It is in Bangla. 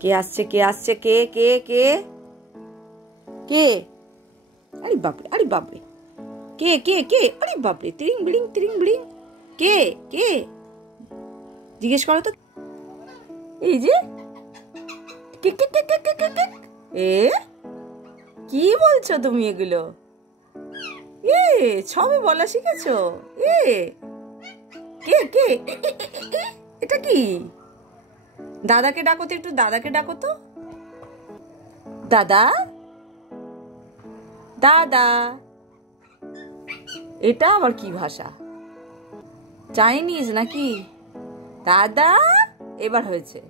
কে আসছে কে আসছে কে কে কে কে? আরে বাপরে আরে বাপরে, কে কে কে? আরে বাপরে, তিরিং বিড়িং তিরিং বিড়িং, কে কে? জিজ্ঞেস করো তো। এই যে কে কে কে কে কে কে কে? এ কি বলছো তুমি এগুলো? এ সবে বলা শিখেছো? এ কে কে? এটা কি? দাদাকে ডাকো তো, একটু দাদাকে ডাকো তো। দাদা দাদা, এটা আবার কি ভাষা? চাইনিজ নাকি? দাদা, এবার হয়েছে।